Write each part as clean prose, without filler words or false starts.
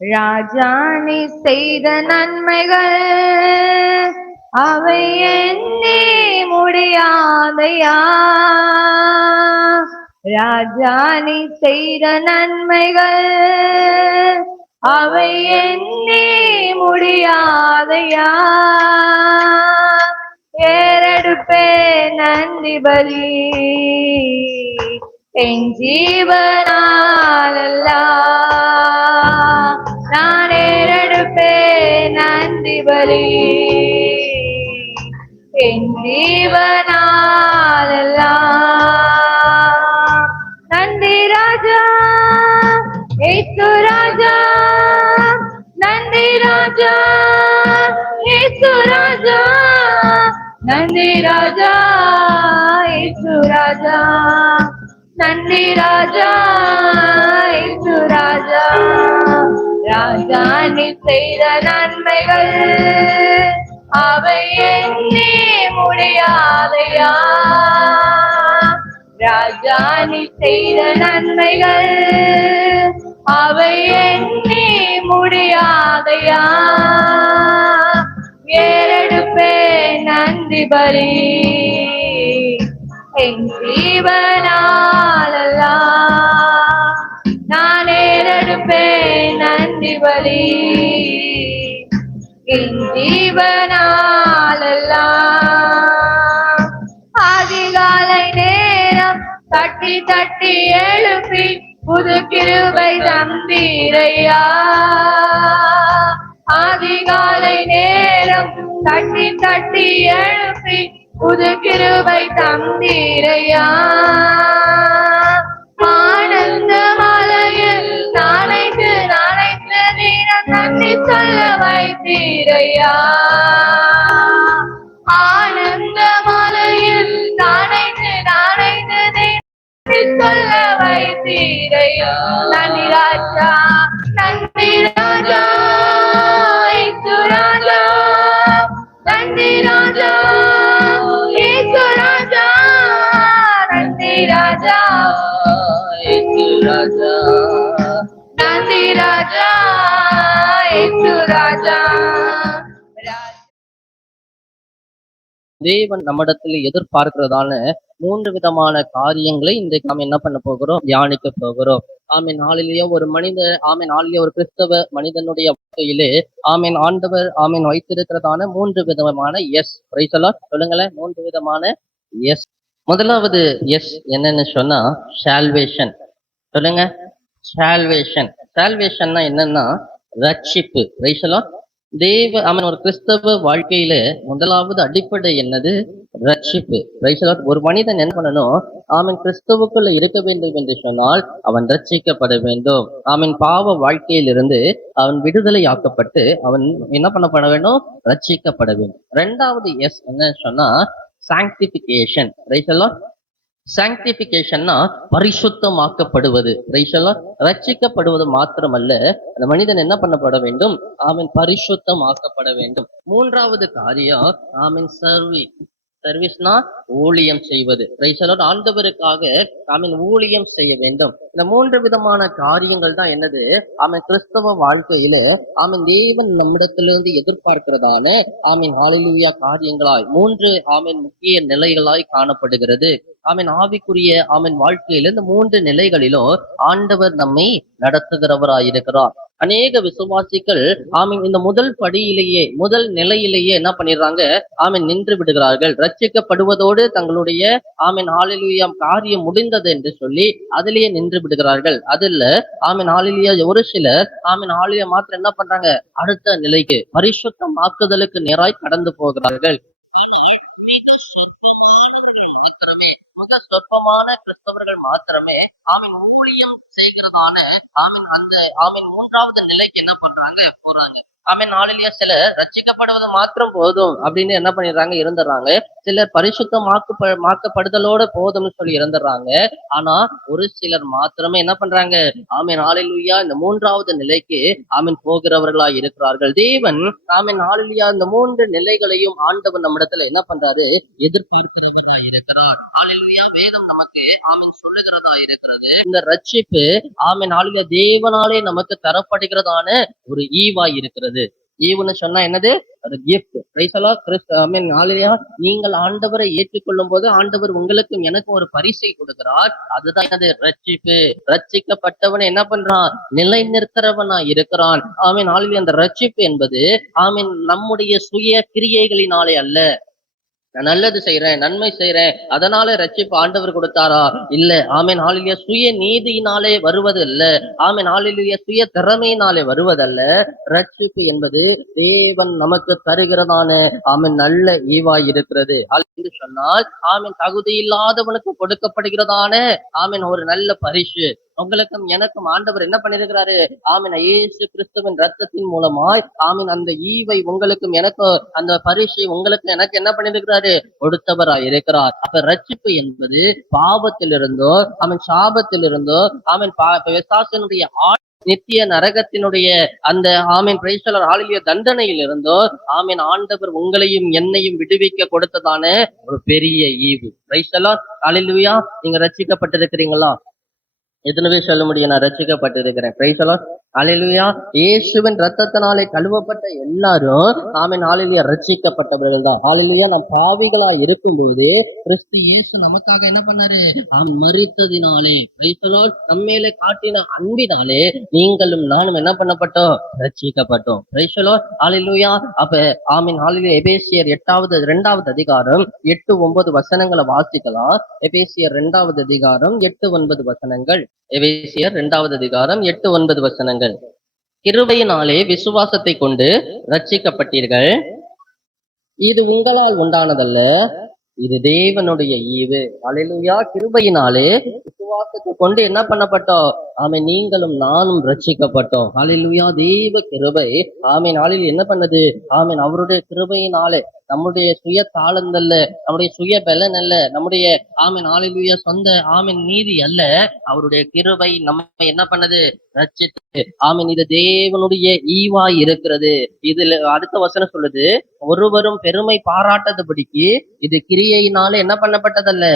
ராஜா நீ செய்த நன்மைகள் அவை எண்ணி முடியாதையா. ராஜா நீ செய்த நன்மைகள் அவை எண்ணி முடியாதையா. ஏறெடுப்பே நன்றி பலி என் ஜீவனாலெல்லாம். நான் ஏறெடுப்பே நன்றி பலி என் ஜீவனாலெல்லாம். நன்றி ராஜா ஏசு ராஜா, நன்றி ராஜா ஏசு ராஜா, நன்றி ராஜா ஏசு ராஜா, நன்றி ராஜா ஏசு ராஜா. ராஜா நீ செய்த நன்மைகள் அவை எண்ணி முடியாதையா. ராஜா நீ செய்த நன்மைகள் அவை எண்ணி முடியாதையா. ஏறெடுப்பே நன்றி பலி என் ஜீவனாலெல்லாம். நான் ஏறெடுப்பே நன்றி பலி என் ஜீவனாலெல்லாம். அதிகாலை நேரம் தட்டி தட்டி எழுப்பி புது கிருபை தந்தீரையா. அதிகாலை நேரம் தட்டி தட்டி எழுப்பி புது கிருபை தந்தீரையா. ஆனந்த மலையில் நாளைக்கு நாளைக்கு நீரம் நன்றி சொல்ல வைத்தீரையா. ஆனந்த மலையில் நாளைக்கு நாளைக்கு நன்றி சொல்ல வைத்தீரையா. நன்றி ராஜா, நன்றி ராஜா ஏசு ராஜா, நன்றி ராஜா ஏசு ராஜா, நன்றி ராஜா ஏசு ராஜா, நன்றி ராஜா ஏசு ராஜா. தேவன் நம்மிடத்தில் எதிர்பார்க்கிறதான 3 விதமான காரியங்களை இன்றைக்கு நாம் என்ன பண்ண போகிறோம், தியானிக்க போகிறோம். ஆமீன் நாளிலேயே ஒரு மனித நாளிலேயே ஒரு கிறிஸ்தவ மனிதனுடைய வாழ்க்கையிலே ஆண்டவர் வைத்திருக்கிறதான 3 விதமான எஸ். சொல்லுங்களேன், 3 விதமான எஸ். முதலாவது எஸ் என்னன்னு சொன்னா சால்வேஷன். சொல்லுங்க, சால்வேஷன். சால்வேஷன்னா என்னன்னா ரட்சிப்பு. ஒரு கிறிஸ்தவ வாழ்க்கையில முதலாவது அடிப்படை என்னது, ரட்சிப்பு. ஒரு மனிதன் என்ன பண்ணணும், கிறிஸ்தவுக்குள்ள இருக்க வேண்டும் என்று சொன்னால் அவன் ரட்சிக்கப்பட வேண்டும். பாவ வாழ்க்கையிலிருந்து அவன் விடுதலை ஆக்கப்பட்டு அவன் என்ன பண்ணப்பட வேண்டும், ரட்சிக்கப்பட வேண்டும். 2வது எஸ் என்ன சொன்னா சாங்டிபிகேஷன். சாங்டிபிகேஷன்னா பரிசுத்தமாக்கப்படுவது. ரட்சிக்கப்படுவது மாத்திரமல்ல, அந்த மனிதன் என்ன பண்ணப்பட வேண்டும், பரிசுத்தமாக்கப்பட வேண்டும். 3வது காரியம் சர்வீஸ்னா ஊழியம் செய்வது. ஆண்டவருக்காக ஊழியம் செய்ய வேண்டும். இந்த 3 விதமான காரியங்கள் தான் என்னது, கிறிஸ்தவ வாழ்க்கையில தேவன் நம்மிடத்திலிருந்து எதிர்பார்க்கிறதான ஹல்லேலூயா காரியங்களாய் 3 முக்கிய நிலைகளாய் காணப்படுகிறது. ஆவிக்குரிய வாழ்க்கையில இந்த 3 நிலைகளிலும் ஆண்டவர் நம்மை நடத்துகிறவராயிருக்கிறார். அநேக விசுவாசிகள் இந்த முதல் படியிலேயே முதல் நிலையிலேயே என்ன பண்ணிடுறாங்க, நின்று விடுகிறார்கள். ரட்சிக்கப்படுவதோடு தங்களுடைய ஹல்லேலூயா காரியம் முடிந்தது என்று சொல்லி அதிலேயே நின்று விடுகிறார்கள். அதுல ஹல்லேலூயா ஒரு சிலர் ஹல்லேலூயா மாத்திரம் என்ன பண்றாங்க, அடுத்த நிலைக்கு பரிசுத்தமாக்குதலுக்கு நேராய் கடந்து போகிறார்கள். சொற்பமான கிறிஸ்தவர்கள் மாத்திரமே ஊழியம் செய்கிறதான அந்த 3வது நிலைக்கு என்ன பண்றாங்க, போறாங்க. நாளிலேயே சிலர் ரட்சிக்கப்படுவது மாத்திரம் போதும் அப்படின்னு என்ன பண்ணிடுறாங்க, இருந்துடுறாங்க. சிலர் பரிசுத்தமாக்கப்படுதலோட போதும்னு சொல்லி இருந்துடுறாங்க. ஆனா ஒரு சிலர் மாத்திரமே என்ன பண்றாங்க, ஹல்லேலூயா இந்த 3வது நிலைக்கு போகிறவர்களா இருக்கிறார்கள். தேவன் ஹல்லேலூயா இந்த 3 நிலைகளையும் ஆண்டவர் நம்மிடத்துல என்ன பண்றாரு, எதிர்பார்க்கிறவரா இருக்கிறார். ஹல்லேலூயா வேதம் நமக்கு சொல்லுகிறதா இருக்கிறது. இந்த ரட்சிப்பு ஆமென் ஹalleluya தேவனாலே நமக்கு தரப்படுகிறதான ஒரு ஈவாய் இருக்கிறது. ஈவுன்னு சொன்னா என்னது? அது gift. Praise the Lord. Amen hallelujah. நீங்கள் ஆண்டவரை ஏற்றுக்கொள்ளும் போது ஆண்டவர் உங்களுக்கும் எனக்கும் ஒரு பரிசை கொடுக்கிறார். அதுதான் என்னது? ரட்சிப்பு. ரட்சிக்கப்பட்டவனை என்ன பண்றான்? நிலை நிறுத்துறவனா இருக்கிறான். ஆமென் ஹalleluya. அந்த ரட்சிப்பு என்பது ஆமென் நம்முடைய சுய கிரியைகளினாலே அல்ல. நான் நல்லது செய்யறேன், நன்மை செய்யறேன், அதனால ரட்சிப்பு ஆண்டவர் கொடுத்தாரா? இல்ல. ஆமென் ஹalleluya. சுய நீதியினாலே வருவது அல்ல. ஆமென் ஹalleluya. சுய திறமையினாலே வருவதல்ல. ரட்சிப்பு என்பது தேவன் நமக்கு தருகிறதான ஆமென் நல்ல ஈவாய் இருக்கிறது. என்று சொன்னால் ஆமென் தகுதி இல்லாதவனுக்கு கொடுக்கப்படுகிறதான ஆமென் ஒரு நல்ல பரிசு. உங்களுக்கும் எனக்கும் ஆண்டவர் என்ன பண்ணிருக்கிறாரு? ஆமென் இயேசு கிறிஸ்துவின் ரத்தத்தின் மூலமாய் ஆமென் அந்த ஈவை உங்களுக்கும் எனக்கும் அந்த பரிசை உங்களுக்கு எனக்கு என்ன பண்ணிருக்கிறாரு? கொடுத்தவராய் இருக்கிறார். அப்ப ரட்சிப்பு என்பது பாவத்திலிருந்தோ அவன் சாபத்திலிருந்தோ அவன் பிசாசினுடைய நித்திய நரகத்தினுடைய அந்த ஆமீன் பிரைஸ் தி லார்ட் ஹalleluya தண்டனையில் இருந்தோ ஆமீன் ஆண்டவர் உங்களையும் என்னையும் விடுவிக்க கொடுத்ததான ஒரு பெரிய ஈவு. பிரைஸ் தி லார்ட் ஹalleluya. நீங்க ரட்சிக்கப்பட்டிருக்கிறீங்களா? எத்தனை பேர் சொல்ல முடியும் நான் ரட்சிக்கப்பட்டிருக்கிறேன்? பிரைஸ் தி லார்ட் ஹalleluya. இயேசுவின் ரத்தத்தினாலே கழுவப்பட்ட எல்லாரும் ஆமென் ஹalleluya ரட்சிக்கப்பட்டவர்கள் தான். ஹalleluya. நாம் பாவிகளா இருக்கும்போது கிறிஸ்து இயேசு நமக்காக என்ன பண்ணாரு? மரித்ததினாலே பிரைஸ் தி லார்ட் நம்மேலே காட்டின அன்பினாலே நீங்களும் நானும் என்ன பண்ணப்பட்டோம்? ரட்சிக்கப்பட்டோம். பிரைஸ் தி லார்ட் ஹalleluya. அப்ப ஆமென் ஹalleluya. எபேசியர் 2வது அதிகாரம் 8-9 வசனங்களை வாசிக்கலாம். எபேசியர் 2வது அதிகாரம் 8-9 வசனங்கள். எபேசியர் 2வது அதிகாரம் 8-9 வசனங்கள். கிருபையினாலே விசுவாசத்தை கொண்டு ரட்சிக்கப்பட்டீர்கள். இது உங்களால் உண்டானதல்ல, இது தேவனுடைய ஈவு. ஹalleluya. கிருபையினாலே விசுவாசத்தை கொண்டு என்ன பண்ணப்பட்டோம்? ஆமென் நீங்களும் நானும் ரட்சிக்கப்பட்டோம். ஹalleluya. தேவ கிருபை ஆமென் ஹalleluya என்ன பண்ணது? ஆமென் அவருடைய கிருபையினாலே நம்முடைய சுய தாளந்தல்ல, நம்முடைய சுய பலன் அல்ல, நம்முடைய ஆமென் ஹalleluya சொந்த ஆமென் நீதி அல்ல, அவருடைய கிருபை நம்ம என்ன பண்ணது? ரட்சித்து ஆமென் இது தேவனுடைய ஈவாய் இருக்கிறது. இதுல அடுத்த வசனம் சொல்லுது, ஒருவரும் பெருமை பாராட்டதுபடிக்கு இது கிரியையினால என்ன பண்ணப்பட்டதல்ல,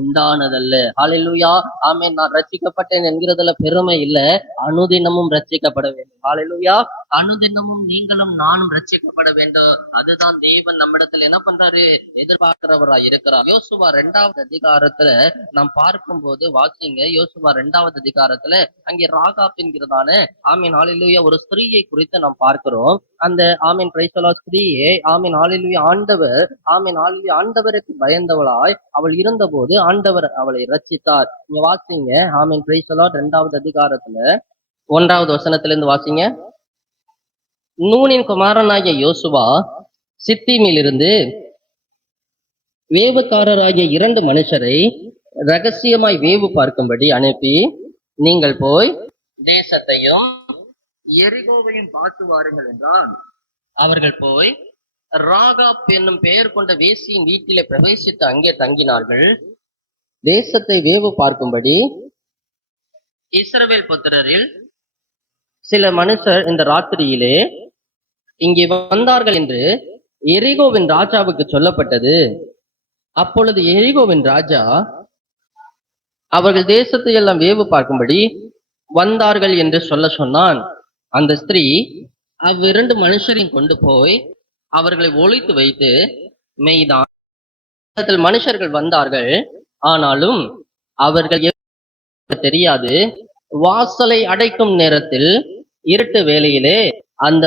உண்டானதல்ல. ஹalleluya. ஆமென் நான் ரட்சிக்கப்பட்டேன் என்கிறதுல பெருமை இல்ல, அனுதினமும் ரட்சிக்கப்பட வேண்டும். ஹalleluya. அனுதினமும் நீங்களும் நானும் ரட்சிக்கப்பட வேண்டும். அதுதான் தேவன் நம்மிடத்துல என்ன பண்றாரு? எதிர்பார்க்கிறவராய் இருக்கிறார். யோசுவா 2வது அதிகாரத்துல நாம் பார்க்கும்போது வாசிங்க. யோசுவா 2வது அதிகாரத்துல அங்கே ராகாப் என்கிறதான ஆமீன் ஹalleluya ஒரு ஸ்திரீயை குறித்து நாம் பார்க்கிறோம். அந்த ஆமீன் பிரைஸ் தி லார்ட் ஸ்திரீயே ஆமீன் ஹalleluya ஆண்டவர் ஆமீன் ஹalleluya ஆண்டவருக்கு பயந்தவளாய் அவள் இருந்தபோது ஆண்டவர் அவளை ரட்சித்தார். நீங்க வாசிங்க. ஆமீன் பிரைஸ் தி லார்ட் 2வது அதிகாரத்துல 1வது வசனத்திலிருந்து வாசிங்க. நூனின் குமாரனாகிய யோசுவா சித்தீமிலிருந்து வேவுக்காரராகிய 2 மனுஷரை ரகசியமாய் வேவு பார்க்கும்படி அனுப்பி, நீங்கள் போய் தேசத்தையும் எரிகோவையும் பார்த்து வாருங்கள் என்றான். அவர்கள் போய் ராகாப் என்னும் பெயர் கொண்ட வேசியின் வீட்டிலே பிரவேசித்து அங்கே தங்கினார்கள். தேசத்தை வேவு பார்க்கும்படி இஸ்ரவேல் புத்திரரில் சில மனுஷர் இந்த ராத்திரியிலே இங்கே வந்தார்கள் என்று எரிகோவின் ராஜாவுக்கு சொல்லப்பட்டது. அப்பொழுது எரிகோவின் ராஜா அவர்கள் தேசத்தை எல்லாம் வேவு பார்க்கும்படி வந்தார்கள் என்று சொன்னான். அந்த ஸ்திரீ அவ்விரண்டு மனுஷரையும் கொண்டு போய் அவர்களை ஒளித்து வைத்து, மெய்தான் மனுஷர்கள் வந்தார்கள், ஆனாலும் அவர்கள் தெரியாது. வாசலை அடைக்கும் நேரத்தில் இருட்டு வேளையிலே அந்த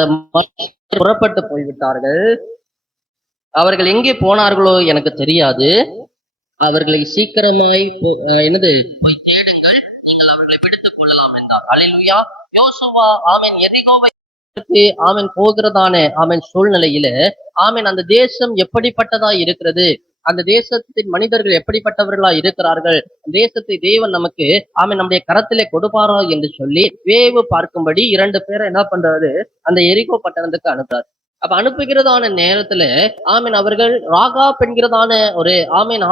புறப்பட்டு போய்விட்டார்கள். அவர்கள் எங்கே போனார்களோ எனக்கு தெரியாது. அவர்களை சீக்கிரமாய் போய் தேடுங்கள், நீங்கள் அவர்களை பிடித்துக் கொள்ளலாம் என்றார். அல்லேலூயா. யோசுவா ஆமென் எரிகோவை ஆமென் போகிறதான ஆமென் சூழ்நிலையில ஆமென் அந்த தேசம் எப்படிப்பட்டதா இருக்கிறது, அந்த தேசத்தின் மனிதர்கள் எப்படிப்பட்டவர்களா இருக்கிறார்கள், தேசத்தை தேவன் நமக்கு ஆமென் நம்முடைய கரத்திலே கொடுப்பாரோ என்று சொல்லி வேவு பார்க்கும்படி 2 பேரை என்ன பண்றாரு, அந்த எரிகோ பட்டணத்துக்கு அனுப்புறாரு. அப்ப அனுப்புகிறதான நேரத்துல ஆமென் அவர்கள் ராகாப் என்கிறதான ஒரு ஆமென்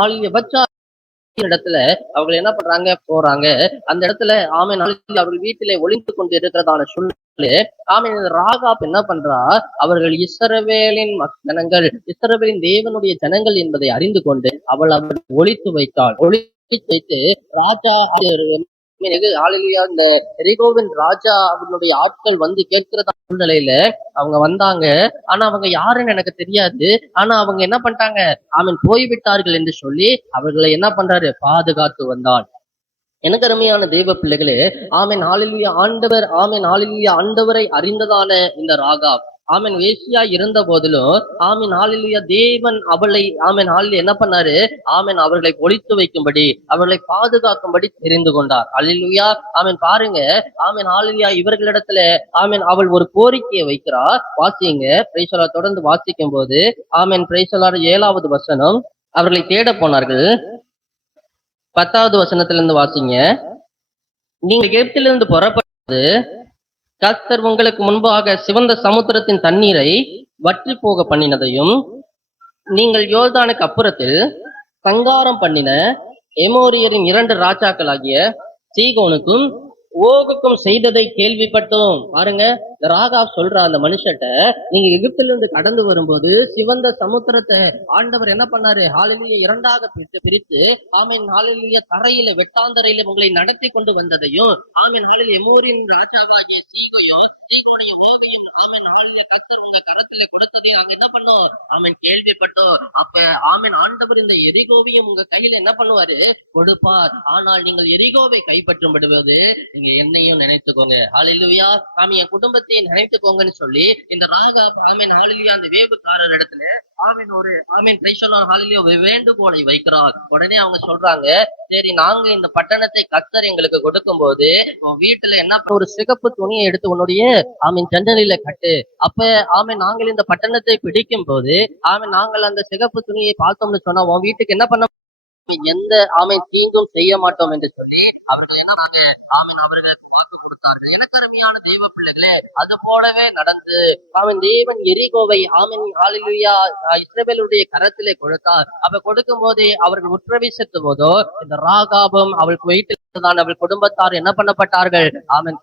இடத்துல அவங்க என்ன பண்றாங்க, போறாங்க. அந்த இடத்துல ஆமென் அவர்கள் வீட்டிலே ஒளிந்து கொண்டு இருக்கிறதான சூழ்நிலை ஆமென் ராகாப் என்ன பண்றா, அவர்கள் இஸ்ரவேலின் ஜனங்கள், இஸ்ரவேலின் தேவனுடைய ஜனங்கள் என்பதை அறிந்து கொண்டு அவள் ஒளித்து வைத்தாள். ஒளித்து வைத்து ராஜா இந்த எரிகோவின் ராஜா அவர்களுடைய ஆட்கள் வந்து கேட்கிற சூழ்நிலையில அவங்க வந்தாங்க. ஆனா அவங்க யாருன்னு எனக்கு தெரியாது. ஆனா அவங்க என்ன பண்ணிட்டாங்க, போய்விட்டார்கள் என்று சொல்லி அவர்களை என்ன பண்றாரு, பாதுகாத்து வந்தார். எனக்கு அருமையான தெய்வ பிள்ளைகளே, ஹalleluya ஆண்டவர், ஹalleluya ஆண்டவரை அறிந்ததான இந்த ராகாப், வேசியா இருந்த போதிலும் ஹalleluya தேவன் அவளை ஹalleluya என்ன பண்ணாரு, அவர்களை ஒளித்து வைக்கும்படி, அவர்களை பாதுகாக்கும்படி தெரிந்து கொண்டார். ஹalleluya பாருங்க, ஹalleluya இவர்களிடத்துல அவள் ஒரு கோரிக்கையை வைக்கிறார். வாசிங்க, பிரைஸ் தி லார்ட். தொடர்ந்து வாசிக்கும் போது பிரைஸ் தி லார்ட் 7வது வசனம், அவர்களை தேட போனார்கள். 10வது வசனத்திலிருந்து வாசிங்க. நீங்க எகிப்திலிருந்து புறப்பட்டது கர்த்தர் உங்களுக்கு முன்பாக சிவந்த சமுத்திரத்தின் தண்ணீரை வற்றி போக பண்ணினதையும், நீங்கள் யோர்தானுக்கு அப்புறத்தில் சங்காரம் பண்ணின எமோரியரின் 2 ராஜாக்களாகிய சீகோனுக்கும் ஓகுக்கும் செய்ததை கேள்விப்பட்டோம். பாருங்க, ராகாப் சொல்ற அந்த மனுஷட்ட, நீங்க எகிப்திலிருந்து கடந்து வரும்போது சிவந்த சமுத்திரத்தை ஆண்டவர் என்ன பண்ணாரு, ஹalleluya 2ஆக பிரித்து ஹalleluya தரையில வெட்டாந்தரையில உங்களை நடத்தி கொண்டு வந்ததையும், ஹalleluya எமோரியரின் ராஜாவாகிய சீகோனையும் ஓகையும் ஹalleluya கர்த்தர் உங்க கரத்திலே கொடுத்ததையும் நாங்க என்ன பண்ணோம், கேள்விப்பட்டோம். அப்ப ஆண்டவர் இந்த எரிகோவையும் உங்க கையில என்ன பண்ணுவாரு, கொடுப்பார். ஆனால் நீங்கள் எரிகோவை கைப்பற்றும் விடுவது நீங்க என்னையும் நினைத்துக்கோங்க. ஹalleluya என் குடும்பத்தையும் நினைத்துக்கோங்கன்னு சொல்லி இந்த ராகாப் ஹalleluya அந்த வேவுக்காரர் இடத்துல ஒரு பிரைஸ் தி லார்ட் ஹalleluya ஒரு வேண்டுகோளை வைக்கிறார். உடனே அவங்க சொல்றாங்க, சரி நாங்க இந்த பட்டணத்தை கர்த்தர் எங்களுக்கு கொடுக்கும் போது உன் வீட்டுல என்ன ஒரு சிகப்பு துணியை எடுத்து உன்னுடைய ஜன்னலில கட்டு. அப்ப நாங்கள் இந்த பட்டணத்தை பிடிக்கும் போது நாங்கள் அந்த சிகப்பு துணியை பார்த்தோம்னு சொன்னா உன் வீட்டுக்கு என்ன பண்ண எந்த தீங்கும் செய்ய மாட்டோம் என்று சொல்லி அவர்கள் என்ன அவர்கள் எனக்கு அருமையான தெய்வ பிள்ளைகளே, அது போலவே நடந்து தேவன் எரிகோவை ஹalleluya இஸ்ரவேலுடைய கரத்திலே கொடுத்தார். அப்ப கொடுக்கும் போதே அவர்கள் உட்பிரவேசித்த போதோ இந்த ராகாபும் அவள் வீட்டில் அவள் குடும்பத்தார் என்ன பண்ணப்பட்டார்கள்,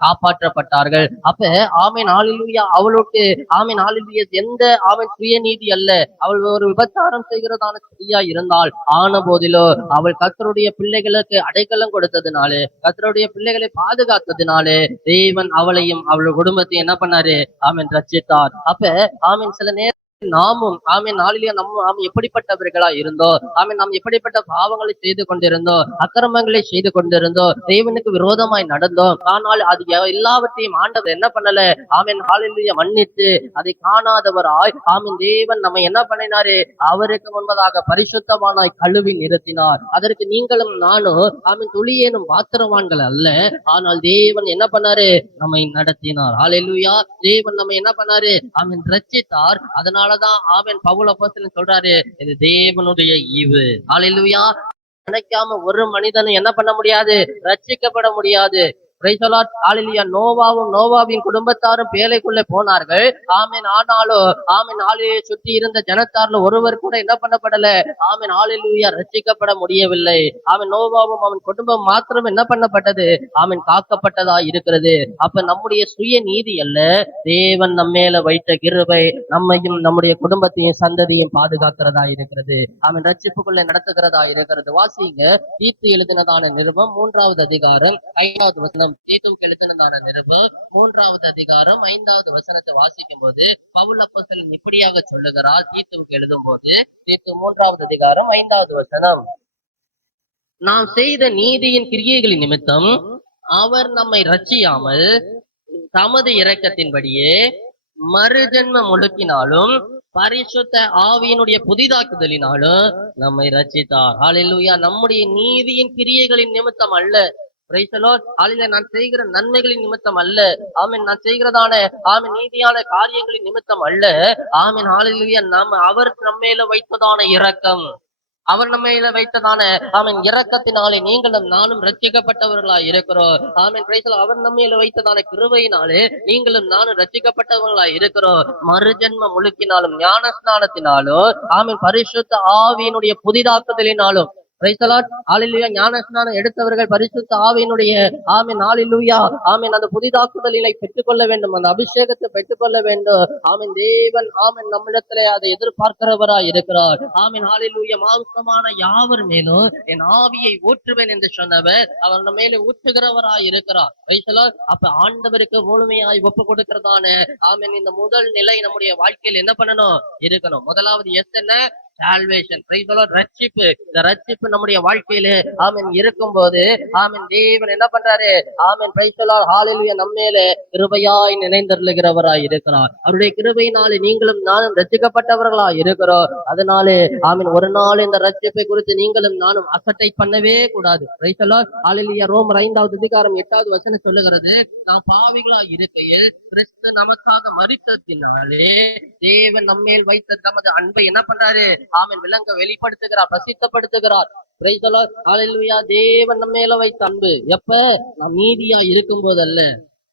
காப்பாற்றப்பட்டார்கள். அப்ப ஹalleluya அவளுக்கு ஹalleluya எந்த சுயநீதி அல்ல. அவள் ஒரு விபச்சாரம் செய்கிறதான ஸ்திரியா இருந்தால் ஆன போதிலோ அவள் கர்த்தருடைய பிள்ளைகளுக்கு அடைக்கலம் கொடுத்ததுனாலே, கர்த்தருடைய பிள்ளைகளை பாதுகாத்ததுனாலே தேவன் அவளையும் அவள் குடும்பத்தையும் என்ன பண்ணாரு, ரட்சித்தார். அப்ப சில நேரம் நாமும் நாளிலே நாம் எப்படிப்பட்டவர்களா இருந்தோம், நாம் எப்படிப்பட்ட பாவங்களை செய்து கொண்டிருந்தோம், அக்கிரமங்களை செய்து கொண்டிருந்தோம், தேவனுக்கு விரோதமாய் நடந்தோம். ஆனால் அது எல்லாவற்றையும் ஆண்டவர் என்ன பண்ணல, ஹalleluya மன்னித்து அதை காணாதவராய் தேவன் நம்ம என்ன பண்ணினாரு, அவருக்கு முன்பதாக பரிசுத்தமானாய் கழுவி நிறுத்தினார். அதற்கு நீங்களும் நானும் துளியேனும் பாத்திரவான்கள் அல்ல. ஆனால் தேவன் என்ன பண்ணாரு, நம்மை நடத்தினார். ஹalleluya தேவன் நம்ம என்ன பண்ணாரு, ரட்சித்தார். அதனாலதான் பவுல் அப்போஸ்தலன் சொல்றாரு, இது தேவனுடைய ஈவு. ஹalleluya நினைக்காம ஒரு மனிதனும் என்ன பண்ண முடியாது, ரட்சிக்கப்பட முடியாது. பிரைஸ் தி லார்ட் ஹalleluya நோவாவின் குடும்பத்தாரும் பேழைக்குள்ளே போனார்கள். ஆனாலும் ஹalleluya சுற்றி இருந்த ஜனத்தார்ல ஒருவர் கூட என்ன பண்ணப்படல, ஹalleluya ரட்சிக்கப்பட முடியவில்லை. நோவாவும் அவன் குடும்பம் மாத்திரம் என்ன பண்ணப்பட்டது, காக்கப்பட்டதா இருக்கிறது. அப்ப நம்முடைய சுய நீதி அல்ல, தேவன் நம்ம மேல வைத்த கிருபை நம்மையும் நம்முடைய குடும்பத்தையும் சந்ததியும் பாதுகாக்கிறதா இருக்கிறது. ரட்சிப்புக்குள்ளே நடத்துகிறதா இருக்கிறது. வாசிங்க, தீத்து எழுதினதான நிருபம் 3வது அதிகாரம் 5வது வசனம். தீத்துவுக்கு எழுதினதான நிருபம் 3வது அதிகாரம் 5வது வசனத்தை வாசிக்கும் போது பவுல் அப்போஸ்தலன் இப்படியாக சொல்லுகிறார். தீத்துவுக்கு எழுதும் போது தீத்து 3வது அதிகாரம் 5வது வசனம், நாம் செய்த நீதியின் கிரியைகளின் நிமித்தம் அவர் நம்மை ரட்சியாமல் தமது இரக்கத்தின்படியே மறுஜென்ம முழுக்கினாலும் பரிசுத்த ஆவியினுடைய புதிதாக்குதலினாலும் நம்மை ரட்சித்தார். ஹalleluya நம்முடைய நீதியின் கிரியைகளின் நிமித்தம் அல்ல. பிரைஸ் தி லார்ட் ஹalleluya நான் செய்கிற நன்மைகளின் நிமித்தம் அல்ல. நான் செய்கிறதான நீதியான காரியங்களின் நிமித்தம் அல்ல. ஹalleluya அவர் நம்மேல வைத்ததான இரக்கம், அவர் நம்ம வைத்ததான இரக்கத்தினாலே நீங்களும் நானும் ரட்சிக்கப்பட்டவர்களாய் இருக்கிறோம். பிரைஸ் தி லார்ட் அவர் நம்ம வைத்ததான கிருபையினாலே நீங்களும் நானும் ரட்சிக்கப்பட்டவர்களாய் இருக்கிறோம். மறுஜென்ம முழுக்கினாலும் ஞான ஸ்நானத்தினாலும் பரிசுத்த ஆவியினுடைய புதிதாக்குதலினாலும் பிரைஸ் தி லார்ட். ஹalleluya. ஞானஸ்நானம் எடுத்தவர்கள் பரிசுத்த ஆவியினுடைய ஆமென் ஹalleluya ஆமென் அந்த புதிதாக்குதலினை பெற்றுக்கொள்ள வேண்டும், அந்த அபிஷேகத்தை பெற்றுக்கொள்ள வேண்டும். ஆமென். தேவன் ஆமென் நம்மிடத்திலே அதை எதிர்பார்க்கிறவராய் இருக்கிறார். ஆமென் ஹalleluya. மாம்சமான யாவர் மேலும் என் ஆவியை ஊற்றுவேன் என்று சொன்னவர் அவர் நம்ம மேலே ஊற்றுகிறவராய் இருக்கிறார். Price the Lord. அப்ப ஆண்டவருக்கு முழுமையாய் ஒப்பு கொடுக்கிறதான ஆமென் இந்த முதல் நிலை நம்முடைய வாழ்க்கையில் என்ன பண்ணணும் இருக்கணும். முதலாவது எஸ் என்ன? சால்வேஷன். Price the Lord. ரட்சிப்பு. இந்த ரட்சிப்பு நம்முடைய வாழ்க்கையில ஆமென் இருக்கும்போது ஆமென் தேவன் என்ன பண்றாரு? ஆமென். Price the Lord. ஹalleluya. நம்மேல கிருபையாய் நினைந்தருளுகிறவராய் இருக்கிறார். அவருடைய கிருபையினாலே நீங்களும் நானும் ரட்சிக்கப்பட்டவர்களாய் இருக்கிறோம். அதனாலே ஆமென் ஒரு நாள் இந்த ரட்சிப்பை குறித்து நீங்களும் நானும் அசட்டை பண்ணவே கூடாது. Praise the Lord. ஹalleluya. ரோமர் 5வது அதிகாரம் 8வது வசனம் சொல்லுகிறது, நாம் பாவிகளாய் இருக்கையில் கிறிஸ்து நமக்காக மரித்ததினாலே தேவன் நம்மேல் வைத்த தமது அன்பை என்ன பண்றாரு? ஆமென் விளங்க வெளிப்படுத்துகிறார், பிரசித்தப்படுத்துகிறார். Price the Lord. ஹalleluya. தேவன் நம்ம மேல வைத்த அன்பு எப்ப? நாம் நீதியா இருக்கும் போதல்ல.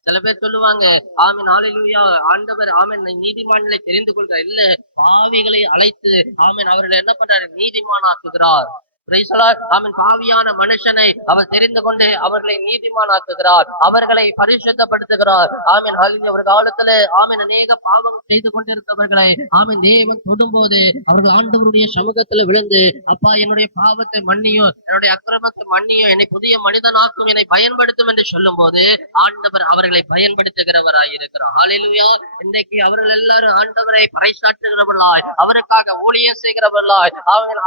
சில பேர் சொல்லுவாங்க ஆமென் ஹalleluya ஆண்டவர் ஆமென் நீதிமான்களை தெரிந்து கொள்கிறார். இல்ல, பாவிகளை அழைத்து ஆமென் அவர்களை என்ன பண்றாரு? நீதிமானாக்குகிறார். Praise the Lord. ஆமென். பாவியான மனுஷனை அவர் தெரிந்து கொண்டு அவர்களை நீதிமானாக்குகிறார், அவர்களை பரிசுத்தப்படுத்துகிறார். ஆமென் ஹalleluya. ஒரு காலத்துல ஆமென் அநேக பாவம் செய்து கொண்டிருந்தவர்களை ஆமென் தேவன் தொடும்போது அவர்கள் ஆண்டவருடைய சமூகத்துல விழுந்து, அப்பா என்னுடைய பாவத்தை மன்னியும், என்னுடைய அக்கிரமத்தை மன்னியும், என்னை புதிய மனிதனாக்கும், என்னை பயன்படுத்தும் என்று சொல்லும் போது ஆண்டவர் அவர்களை பயன்படுத்துகிறவராய் இருக்கிறார். ஹalleluya. இன்றைக்கு அவர்கள் எல்லாரும் ஆண்டவரை பறைசாற்றுகிறவர்களாய், அவருக்காக ஊழியம் செய்கிறவர்களாய்,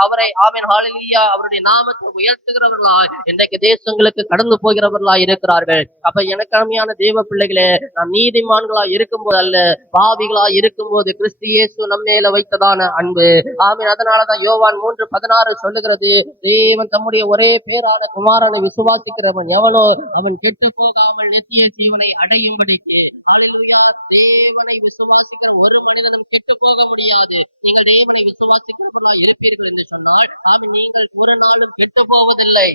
அவரை ஆமென் ஹalleluya அவருடைய நாமத்தை உயர்த்துகிறவர்களாய் இன்றைக்கு தேசங்களுக்கு கடந்து போகிறவர்களாய் இருக்கிறார்கள். அப்ப எனக்கு அருமையான தேவ பிள்ளைகளே, நாம் நீதிமான்களாய் இருக்கும்போது அல்ல, பாவிகளாய் இருக்கும்போது கிறிஸ்து இயேசு நம்ம மேல வைத்ததான அன்பு. ஆமென். அதனாலதான் யோவான் 3:16 சொல்லுகிறது, தேவன் தம்முடைய ஒரே பேரான குமாரனை விசுவாசிக்கிறவன் எவனோ அவன் கெட்டு போகாமல் நித்திய ஜீவனை அடையும்படிக்கு. ஹalleluya. தேவனை விசுவாசிக்கிற ஒரு மனிதனும் கெட்டு போக முடியாது. நீங்கள் தேவனை விசுவாசிக்கிறவர்களாய் இருப்பீர்கள் என்று சொன்னால் ஆமென் நீங்கள் ஒரு நாளும் கெட்டு போவதில்லை.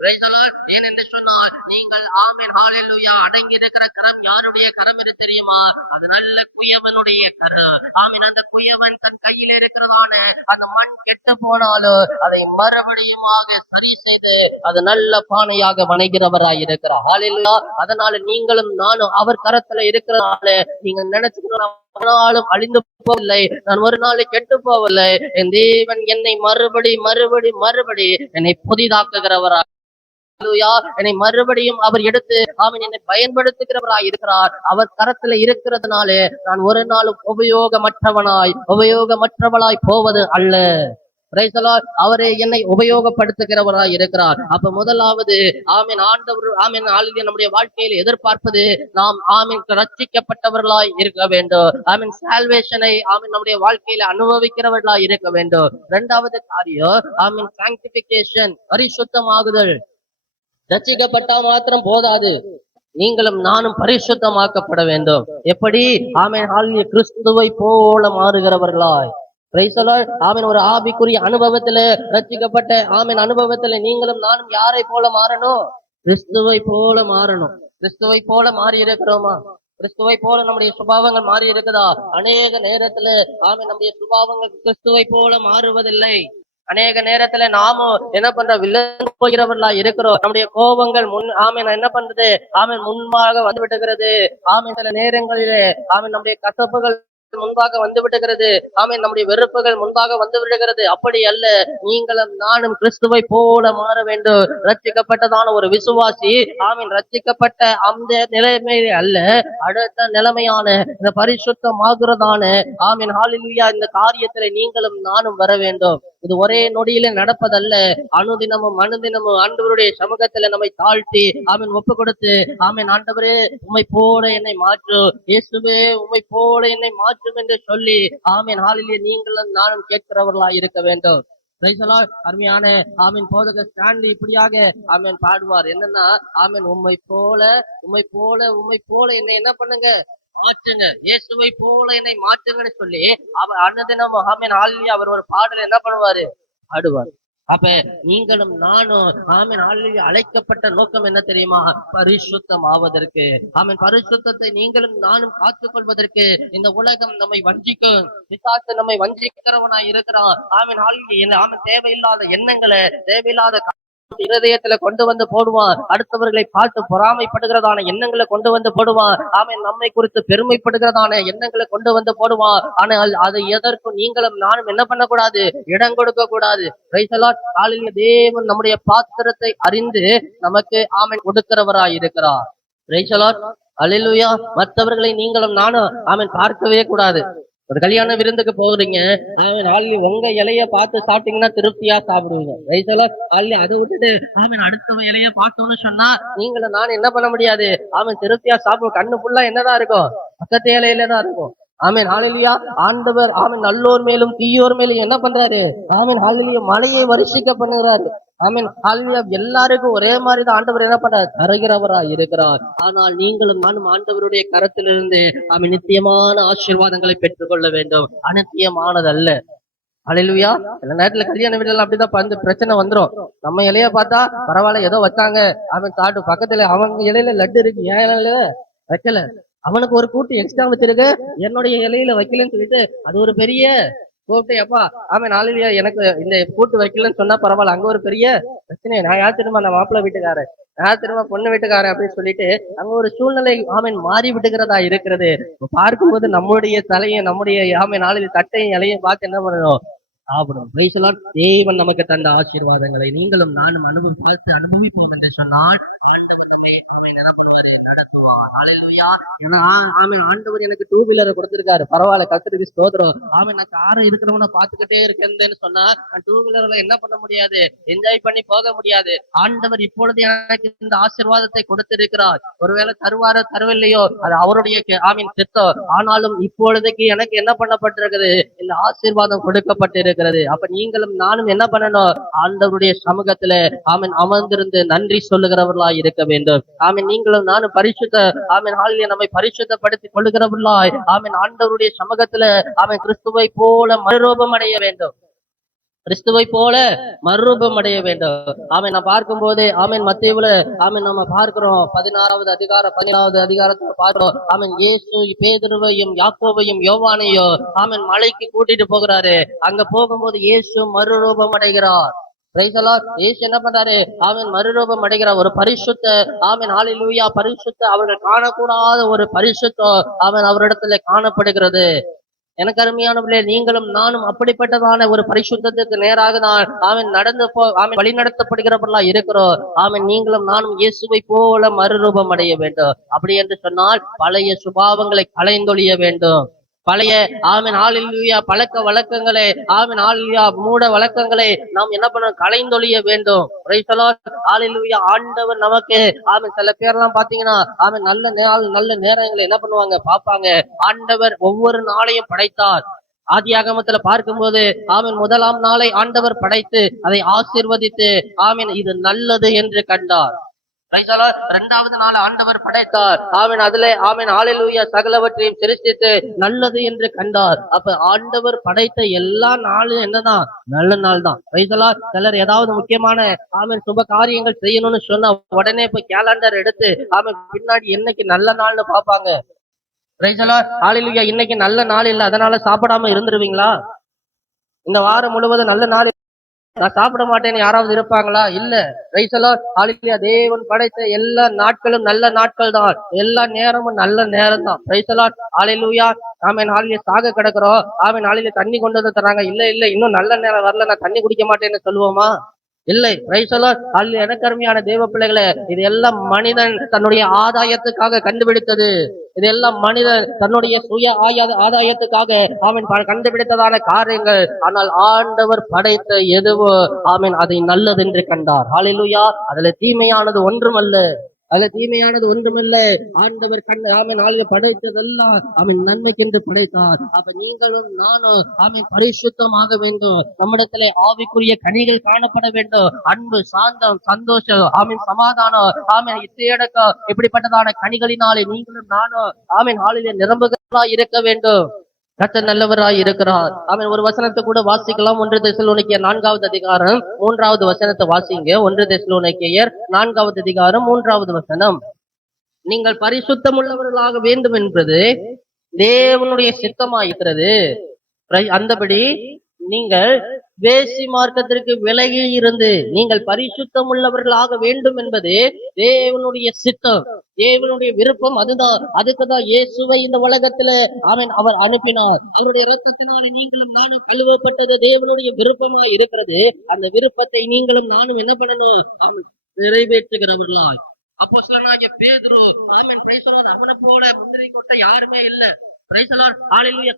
Praise the Lord. ஏன் என்று சொன்னால் நீங்கள் ஆமென் ஹalleluya அடங்கி இருக்கிற கரம் யாருடைய கரம் என்று தெரியுமா? அது நல்ல குயவனுடைய கரம். ஆமென். அந்த குயவன் தன் கையில இருக்கிறதான அந்த மண் கெட்டு போனாலும் அதை மறுபடியுமாக சரி செய்து அது நல்ல பானையாக வணைகிறவராய் இருக்கிறார். ஹalleluya. அதனால நீங்களும் நானும் அவர் கரத்துல இருக்கிறதால நீங்க நினைச்சுக்கணும், ஒரு நாளும் அழிந்து போவதில்லை, நான் ஒரு நாள் கெட்டு போவதில்லை. என் தேவன் என்னை மறுபடி என்னை புதிதாக்குகிறவரா, என்னை மறுபடியும் அவர் எடுத்து ஆமென் என்னை பயன்படுத்துகிறவராய் இருக்கிறார். அவர் கரத்துல இருக்கிறதுனாலே நான் ஒரு நாளும் உபயோகமற்றவளாய் போவது அல்ல. Price the Lord. அவரே என்னை உபயோகப்படுத்துகிறவராய் இருக்கிறார். அப்ப முதலாவது ஆமென் ஆண்டவர் ஆமென் ஹalleluya நம்முடைய வாழ்க்கையில் எதிர்பார்ப்பது நாம் ஆமென் ரட்சிக்கப்பட்டவர்களாய் இருக்க வேண்டும். ஆமென் சால்வேஷனை ஆமென் நம்முடைய வாழ்க்கையில அனுபவிக்கிறவர்களாய் இருக்க வேண்டும். இரண்டாவது காரியம் ஆமென் சாங்டிஃபிகேஷன், பரிசுத்தமாகுதல். ரட்சிக்கப்பட்டா மாத்திரம் போதாது, நீங்களும் நானும் பரிசுத்தமாக்கப்பட வேண்டும். எப்படி? ஆமென் ஹalleluya கிறிஸ்துவை போல மாறுகிறவர்களாய். Price the Lord. ஆமென். ஒரு ஆவிக்குரிய அனுபவத்துல ரட்சிக்கப்பட்ட ஆமென் அனுபவத்துல நீங்களும் நானும் யாரை போல மாறணும்? கிறிஸ்துவை போல மாறணும். கிறிஸ்துவை போல மாறி இருக்கிறோமா? கிறிஸ்துவை போல நம்முடைய சுபாவங்கள் மாறி இருக்குதா? அநேக நேரத்துல ஆமென் நம்முடைய சுபாவங்கள் கிறிஸ்துவை போல மாறுவதில்லை. அநேக நேரத்துல நாமும் என்ன பண்ற வில்லங்க போகிறவர்களா இருக்கிறோம். நம்முடைய கோபங்கள் ஆமென் என்ன பண்றது? ஆமென் முன்பாக வந்து விட்டுகிறது. ஆமென் சில நேரங்களிலே ஆமென் நம்முடைய கசப்புகள் முன்பாக வந்து விடுகிறது. ஆமென் நம்முடைய வெறுப்புகள் முன்பாக வந்து விடுகிறது. அப்படி அல்ல, நீங்களும் நானும் கிறிஸ்துவை போல மாற வேண்டும். ரட்சிக்கப்பட்டதான ஒரு விசுவாசி ஆமென் ரட்சிக்கப்பட்ட அந்த நிலைமையிலே அல்ல, அடுத்த நிலைமையான இந்த பரிசுத்தமாகிறதான ஆமென் ஹalleluya இந்த காரியத்திலே நீங்களும் நானும் வர வேண்டும். இது ஒரே நொடியில நடப்பதல்ல. அனுதினமும் ஆண்டவருடைய சமூகத்துல நம்மை தாழ்த்தி ஆமென் ஒப்பு கொடுத்து ஆமென் ஆண்டவரே உம்மை போல என்னை மாற்று, இயேசுவே உம்மை போல என்னை மாற்றும் என்று சொல்லி ஆமென் ஹalleluya நீங்களும் நானும் கேட்கிறவர்களாய் இருக்க வேண்டும். Praise the Lord. அருமையான ஆமென் போதகர் ஸ்டான்லி இப்படியாக ஆமென் பாடுவார். என்னன்னா ஆமென் உம்மை போல என்னை என்ன பண்ணுங்க? மாற்றுங்க. இயேசுவை போல என்னை மாற்றுங்கன்னு சொல்லி அவர் அன்னதினம் ஆமென் ஹalleluya அவர் ஒரு பாடல் என்ன பண்ணுவாரு? பாடுவார். அப்ப நீங்களும் நானும் ஆமென் அழைக்கப்பட்ட நோக்கம் என்ன தெரியுமா? பரிசுத்தம் ஆவதற்கு. ஆமென் பரிசுத்தத்தை நீங்களும் நானும் காத்துக் கொள்வதற்கு. இந்த உலகம் நம்மை வஞ்சிக்கும், பிசாசு நம்மை வஞ்சிக்கிறவனா இருக்கிறான். ஆமென் ஆமென் தேவையில்லாத எண்ணங்களை, தேவையில்லாத இருதயத்துல கொண்டு வந்து போடுவான். அடுத்தவர்களை பார்த்து பொறாமைப்படுகிறதான எண்ணங்களை கொண்டு வந்து போடுவான். ஆமென் நம்மை குறித்து பெருமைப்படுகிறதான எண்ணங்களை கொண்டு வந்து போடுவான். ஆனால் அது எதற்கும் நீங்களும் நானும் என்ன பண்ணக்கூடாது? இடம் கொடுக்க கூடாது. காலையில தேவன் நம்முடைய பாத்திரத்தை அறிந்து நமக்கு ஆமென் கொடுக்கிறவராய் இருக்கிறார். அல்லேலூயா. மற்றவர்களை நீங்களும் நானும் ஆமென் பார்க்கவே கூடாது. ஒரு கல்யாண விருந்துக்கு போகிறீங்க, உங்க இலைய பார்த்து சாப்பிட்டீங்கன்னா திருப்தியா சாப்பிடுவீங்க. அதை விட்டுட்டு ஆமென் அடுத்தவன் இலைய பார்த்தோம்னு சொன்னா நீங்களும் நானும் என்ன பண்ண முடியாது? ஆமென் திருப்தியா சாப்பிடுவோம். கண்ணு ஃபுல்லா என்னதான் இருக்கும்? பக்கத்து இலையில தான் இருக்கும். ஆமென் ஹல்லேலூயா. ஆண்டவர் ஆமென் நல்லோர் மேலும் தீயோர் மேலும் என்ன பண்றாரு? ஆமென் ஹல்லேலூயா மழையை வருஷிக்க பண்ணுகிறாரு. ஆமென் ஹல்லேலூயா. எல்லாருக்கும் ஒரே மாதிரிதான் ஆண்டவர் என்ன பண்றாரு? தருகிறவரா இருக்கிறார். ஆனால் நீங்களும் நானும் ஆண்டவருடைய கரத்திலிருந்து ஆமென் நித்தியமான ஆசீர்வாதங்களை பெற்றுக்கொள்ள வேண்டும், அநித்தியமானது அல்ல. ஹல்லேலூயா. சில நேரத்துல கல்யாண வீடுகள் அப்படிதான் பிரச்சனை வந்துரும். நம்ம இலைய பார்த்தா பரவாயில்ல ஏதோ வச்சாங்க, அவன் சாப்பிட்டு பக்கத்துல அவங்க இலையில லட்டு இருக்கு, ஏன் இலையில வைக்கல, அவனுக்கு ஒரு கூட்டு எக்ஸ்ட்ரா வச்சிருக்கு, என்னுடைய இலையில வைக்கலன்னு சொல்லிட்டு அது ஒரு பெரிய கூப்பிட்டு, எப்பா ஆமா நாளையா எனக்கு இந்த கூட்டு வைக்கலன்னு சொன்னா பரவாயில்ல, அங்க ஒரு பெரிய பிரச்சனை, நான் யார் திரும்ப அந்த மாப்பிள்ளை வீட்டுக்காரன், யார் திரும்ப பொண்ணு வீட்டுக்காரன் அப்படின்னு சொல்லிட்டு அங்க ஒரு சூழ்நிலை ஆமீன் மாறி விட்டுகிறதா இருக்கிறது. பார்க்கும்போது நம்முடைய தலையும் நம்முடைய ஆமை நாளில் தட்டையும் இலையும் பார்த்து என்ன பண்ணணும்? சாப்பிடும். தேவன் நமக்கு தந்த ஆசீர்வாதங்களை நீங்களும் நானும் அனுபவிப்போம் என்று சொன்னால் ஆண்டவர் எனக்கு டூ வீலரை கொடுத்திருக்காரு, பரவாயில்ல, கர்த்தருக்கு ஸ்தோத்திரம். நான் காரை இருக்கிறவனை பாத்துக்கிட்டே இருக்கேன்னு சொன்னா டூ வீலர்ல என்ன பண்ண முடியாது? என்ஜாய் பண்ணி போக முடியாது. ஆண்டவர் இப்பொழுது எனக்கு இந்த ஆசீர்வாதத்தை கொடுத்திருக்கிறார். ஒருவேளை தருவாரோ தருவில்லையோ அது அவருடைய சித்தம். ஆனாலும் இப்பொழுதைக்கு எனக்கு என்ன பண்ணப்பட்டிருக்குது? இந்த ஆசீர்வாதம் கொடுக்கப்பட்டிருக்கிறது. அப்ப நீங்களும் நானும் என்ன பண்ணணும்? ஆண்டவருடைய சமூகத்துல அமர்ந்திருந்து நன்றி சொல்லுகிறவர்களா இருக்க வேண்டும். நீங்களும் நானும் பரிசுத்த நம்மை பரிசுத்தப்படுத்திக் கொள்ளுகிறவர்களாய் ஆண்டவருடைய சமூகத்துல கிறிஸ்துவை போல மறுரூபம் அடைய வேண்டும். கிறிஸ்துவை போல மறுரூபம் அடைய வேண்டும். நான் பார்க்கும் போது மத்தேயுல நம்ம பார்க்கிறோம் 16வது அதிகாரத்துல பார்க்கிறோம். இயேசு பேதுருவையும் யாக்கோபையும் யோவானையும் மலைக்கு கூட்டிட்டு போகிறாரு. அங்க போகும்போது இயேசு மறுரூபம் அடைகிறார். இயேசு என்ன பண்றாரு? மறுரூபம் அடைகிறார். ஒரு பரிசுத்த ஹல்லேலூயா பரிசுத்த அவர்கள் காணக்கூடாத ஒரு பரிசுத்தம் அவரிடத்துல காணப்படுகிறது. எனக்கு அருமையானவர்களே, நீங்களும் நானும் அப்படிப்பட்டதான ஒரு பரிசுத்தத்துக்கு நேராக தான் நடந்து வழி நடத்தப்படுகிறவர்களா இருக்கிறோம். நீங்களும் நானும் இயேசுவை போல மறுரூபம் அடைய வேண்டும். அப்படி என்று சொன்னால் பழைய சுபாவங்களை களைந்தொழிய வேண்டும். பழைய ஹல்லேலூயா பழக்க வழக்கங்களை ஹல்லேலூயா மூட வழக்கங்களை நாம் என்ன பண்ணணும்? களைந்தொழிய வேண்டும். ஹல்லேலூயா. ஆண்டவர் நமக்கு சில பேர்லாம் பாத்தீங்கன்னா நல்ல நேரங்களை என்ன பண்ணுவாங்க? பார்ப்பாங்க. ஆண்டவர் ஒவ்வொரு நாளையும் படைத்தார். ஆதியாகமத்துல பார்க்கும்போது முதலாம் நாளை ஆண்டவர் படைத்து அதை ஆசீர்வதித்து இது நல்லது என்று கண்டார். 2வது நாள் ஆண்டவர் படைத்தார். அதுல ஹல்லேலூயா சகலவற்றையும் சிருஷ்டித்து நல்லது என்று கண்டார். அப்ப ஆண்டவர் படைத்த எல்லா நாளும் என்னதான்? நல்ல நாள் தான். சிலர் ஏதாவது முக்கியமான சுப காரியங்கள் செய்யணும்னு சொன்னா உடனே போய் கேலண்டர் எடுத்து பின்னாடி என்னைக்கு நல்ல நாள்னு பாப்பாங்க. ஹல்லேலூயா. இன்னைக்கு நல்ல நாள் இல்ல, அதனால சாப்பிடாம இருந்துருவீங்களா? இந்த வாரம் முழுவதும் நல்ல நாள் நான் சாப்பிட மாட்டேன்னு யாராவது இருப்பாங்களா? இல்ல. ஹல்லேலூயா. தேவன் படைத்த எல்லா நாட்களும் நல்ல நாட்கள் தான். எல்லா நேரமும் நல்ல நேரம் தான். ஹல்லேலூயா. ஹல்லேலூயா. சாக கிடக்குறோம். ஹல்லேலூயா. தண்ணி கொண்டு வந்து தராங்க. இல்ல இன்னும் நல்ல நேரம் வரல, நான் தண்ணி குடிக்க மாட்டேன்னு சொல்லுவோமா? இல்லை. எனக்கு அருமையான தேவ பிள்ளைகளே, இது எல்லாம் மனிதன் தன்னுடைய ஆதாயத்துக்காக கண்டுபிடித்தது. இதெல்லாம் மனிதன் தன்னுடைய சுய ஆதாயத்துக்காக கண்டுபிடித்ததான காரியங்கள். ஆனால் ஆண்டவர் படைத்த எதுவோ அதை நல்லது என்று கண்டார். ஹல்லேலூயா. அதுல தீமையானது ஒன்றுமல்ல. ஆண்டவர் படைத்ததெல்லாம் நன்மைக்கென்று படைத்தார். அப்ப நீங்களும் நானும் பரிசுத்தமாக வேண்டும். நம்மிடத்திலே ஆவிக்குரிய கனிகள் காணப்பட வேண்டும். அன்பு, சாந்தம், சந்தோஷம், சமாதானம், இப்படிப்பட்டதான கனிகளினாலே நீங்களும் நானும் ஹல்லேலூயா நிரம்புகிறவர்களாய் இருக்க வேண்டும். கர்த்தர் நல்லவராய் இருக்கிறார். அவன் ஒரு வசனத்தை கூட வாசிக்கலாம். 1 தெசலோனிக்கேயர் 4வது அதிகாரம் 3வது வசனத்தை வாசிங்க. 1 தெசலோனிக்கேயர் 4வது அதிகாரம் 3வது வசனம். நீங்கள் பரிசுத்தம் உள்ளவர்களாக வேண்டும் என்பது தேவனுடைய சித்தமாயிருக்கிறது. அந்தபடி நீங்கள் வேசி மார்க்கத்திற்கு விலகி இருந்து நீங்கள் பரிசுத்தம் உள்ளவர்களாக வேண்டும் என்பது தேவனுடைய சித்தம், தேவனுடைய விருப்பம். அதுதான். அதுக்குதான் இயேசுவை இந்த உலகத்துல அவர் அனுப்பினார். அவருடைய இரத்தத்தினாலே நீங்களும் நானும் கழுவப்பட்டது தேவனுடைய விருப்பமா இருக்கிறது. அந்த விருப்பத்தை நீங்களும் நானும் என்ன பண்ணணும்? நிறைவேற்றுகிறவர்களாய். அப்போஸ்தலனாகிய பேதுரு அவனை போல முந்திரி கொட்டை யாருமே இல்ல.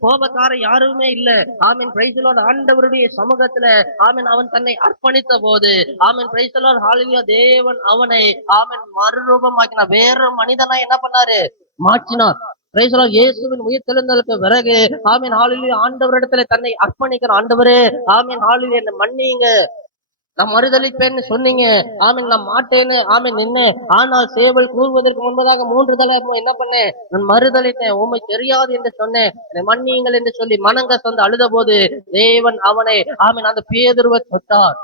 கோபக்கார யாருமே இல்ல. ஆண்டவருடைய சமூகத்துல அவன் தன்னை அர்ப்பணித்த போது தேவன் அவனை மறுரூபமாக்கினார். வேற மனிதனா என்ன பண்ணாரு? மாற்றினார். இயேசுவின் உயிர் தெழுந்ததற்கு பிறகு ஆண்டவரிடத்துல தன்னை அர்ப்பணிக்கிற ஆண்டவரே என்ன மன்னிங்க, நான் மறுதளிப்பேன்னு சொன்னீங்க. நான் மாட்டேன்னு நின்னு, ஆனால் சேவல் கூறுவதற்கு முன்பதாக 3 தடவை என்ன பண்ணேன்? நான் மறுதளித்தேன். உண்மை தெரியாது என்று சொன்னேன், மன்னியுங்கள் என்று சொல்லி மனங்கசந்து அழுத போது தேவன் அவனை அந்த பேதுருவை தொட்டார்.